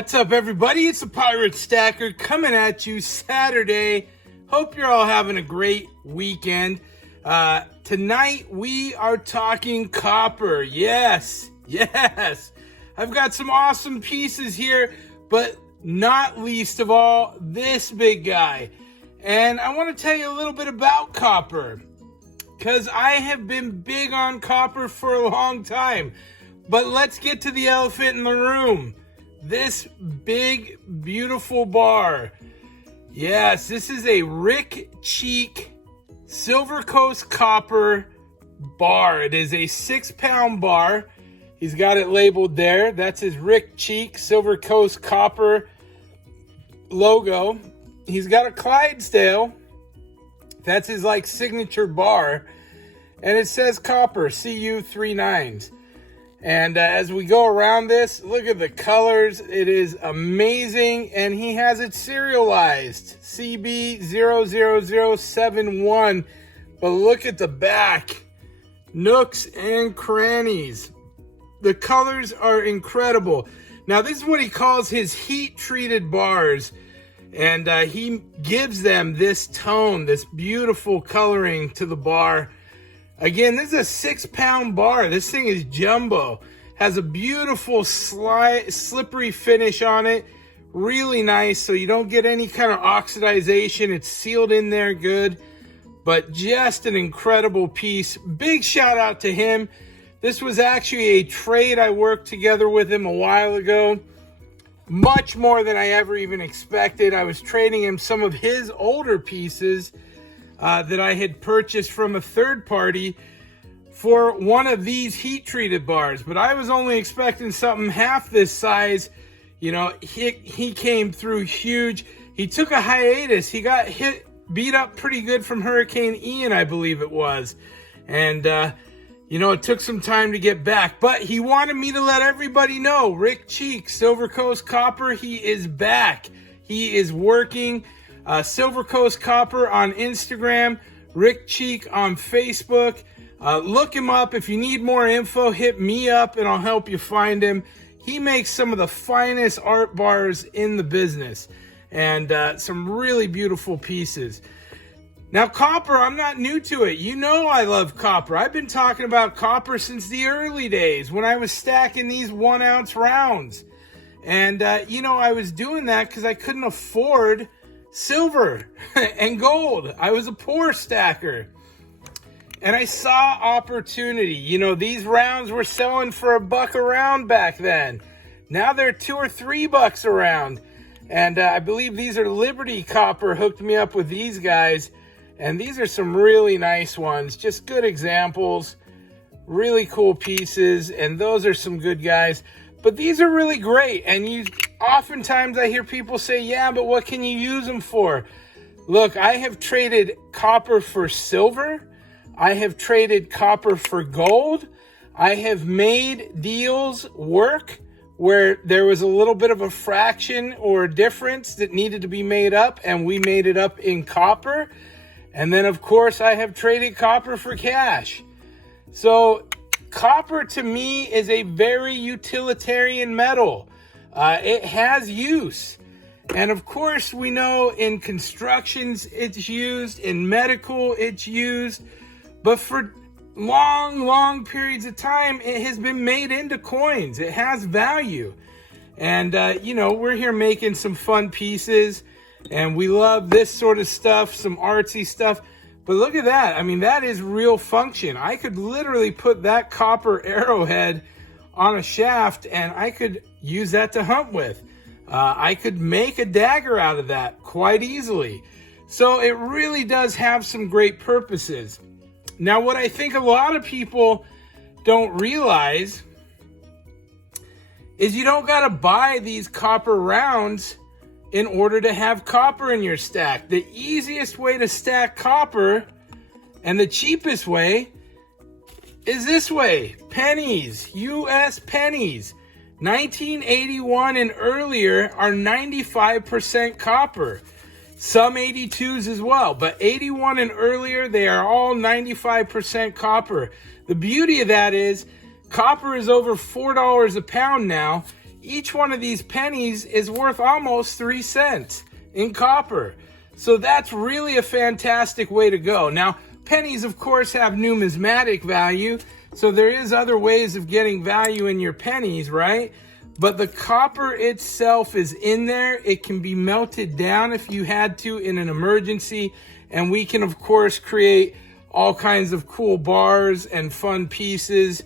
What's up, everybody? It's the Pirate Stacker coming at you Saturday. Hope you're all having a great weekend. Tonight we are talking copper. Yes. I've got some awesome pieces here, but not least of all, this big guy. And I want to tell you a little bit about copper, because I have been big on copper for a long time. But let's get to the elephant in the room. This big, beautiful bar. Yes, this is a Rick Cheek Silver Coast copper bar. It is a 6-pound bar. He's got it labeled there. That's his Rick Cheek Silver Coast copper logo. He's got a Clydesdale. That's his signature bar. And it says copper, CU 39s. And as we go around this, look at the colors. It is amazing. And he has it serialized, CB00071. But look at the back. Nooks and crannies. The colors are incredible. Now, this is what he calls his heat-treated bars. And he gives them this tone, this beautiful coloring to the bar. Again, this is a 6-pound bar. This thing is jumbo. Has a beautiful slippery finish on it. Really nice, so you don't get any kind of oxidization. It's sealed in there good. But just an incredible piece. Big shout out to him. This was actually a trade I worked together with him a while ago. Much more than I ever even expected. I was trading him some of his older pieces that I had purchased from a third party for one of these heat-treated bars. But I was only expecting something half this size. You know, he came through huge. He took a hiatus. He got beat up pretty good from Hurricane Ian, I believe it was. And, it took some time to get back. But he wanted me to let everybody know, Rick Cheek, Silver Coast Copper, he is back. He is working. Silver Coast Copper on Instagram, Rick Cheek on Facebook. Look him up. If you need more info, hit me up and I'll help you find him. He makes some of the finest art bars in the business and some really beautiful pieces. Now, copper, I'm not new to it. You know I love copper. I've been talking about copper since the early days when I was stacking these 1-ounce rounds. And, I was doing that because I couldn't afford silver and gold. I was a poor stacker. And I saw opportunity. These rounds were selling for $1 a round back then. Now they're $2 or $3 a round. And I believe these are Liberty Copper hooked me up with these guys. And these are some really nice ones. Just good examples. Really cool pieces. And those are some good guys. But these are really great. And oftentimes I hear people say, yeah, but what can you use them for? Look, I have traded copper for silver. I have traded copper for gold. I have made deals work where there was a little bit of a fraction or a difference that needed to be made up, and we made it up in copper. And then, of course, I have traded copper for cash. So copper to me is a very utilitarian metal. It has use. And of course, we know in constructions it's used, in medical it's used. But for long periods of time, it has been made into coins. It has value. And, we're here making some fun pieces. And we love this sort of stuff, some artsy stuff. But look at that. I mean, that is real function. I could literally put that copper arrowhead on a shaft and I could use that to hunt with. I could make a dagger out of that quite easily. So it really does have some great purposes. Now, what I think a lot of people don't realize is you don't got to buy these copper rounds in order to have copper in your stack. The easiest way to stack copper and the cheapest way is this way. Pennies, US pennies. 1981 and earlier are 95% copper. Some 82s as well, but 81 and earlier, they are all 95% copper. The beauty of that is copper is over $4 a pound now. each one of these pennies is worth almost 3 cents in copper. So that's really a fantastic way to go. Now, pennies, of course, have numismatic value, so there is other ways of getting value in your pennies, right? But the copper itself is in there. It can be melted down if you had to in an emergency, and we can, of course, create all kinds of cool bars and fun pieces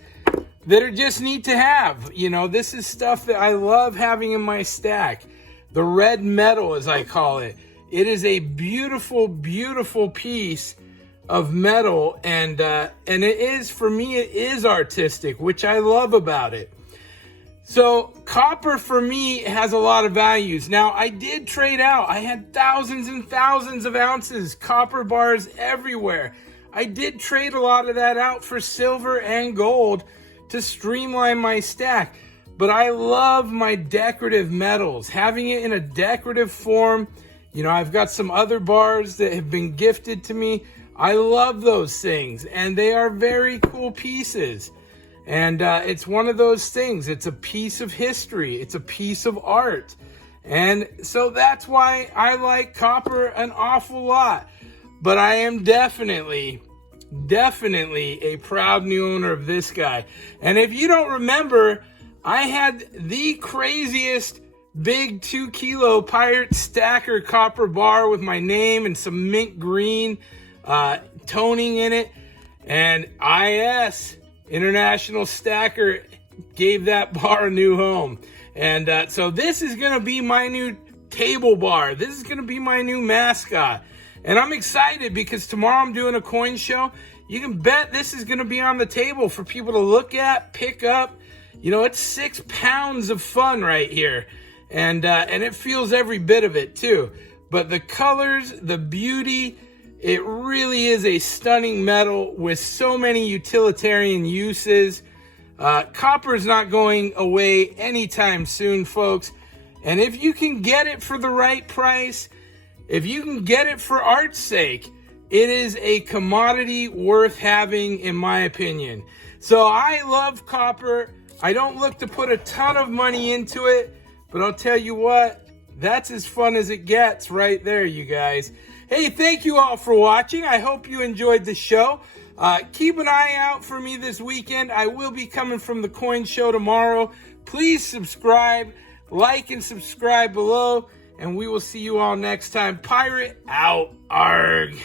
that are just neat to have. You know, this is stuff that I love having in my stack. The red metal, as I call it. It is a beautiful, beautiful piece of metal, and it is, for me, it is artistic, which I love about it. So copper for me has a lot of values. Now, I did trade out. I had thousands and thousands of ounces, copper bars everywhere. I did trade a lot of that out for silver and gold to streamline my stack. But I love my decorative metals. Having it in a decorative form, you know, I've got some other bars that have been gifted to me. I love those things, and they are very cool pieces. And it's one of those things. It's a piece of history. It's a piece of art. And so that's why I like copper an awful lot. But I am definitely a proud new owner of this guy. And if you don't remember, I had the craziest big 2 kilo Pirate Stacker copper bar with my name and some mint green toning in it. And IS, International Stacker, gave that bar a new home. And so this is going to be my new table bar. This is going to be my new mascot. And I'm excited because tomorrow I'm doing a coin show. You can bet this is going to be on the table for people to look at, pick up. You know, it's 6 pounds of fun right here. And it feels every bit of it too. But the colors, the beauty, it really is a stunning metal with so many utilitarian uses. Copper is not going away anytime soon, folks. And if you can get it for the right price, if you can get it for art's sake, it is a commodity worth having, in my opinion. So I love copper. I don't look to put a ton of money into it, but I'll tell you what, that's as fun as it gets right there, you guys. Hey, thank you all for watching. I hope you enjoyed the show. Keep an eye out for me this weekend. I will be coming from the coin show tomorrow. Please subscribe, like, and subscribe below, and we will see you all next time. Pirate out. Arg.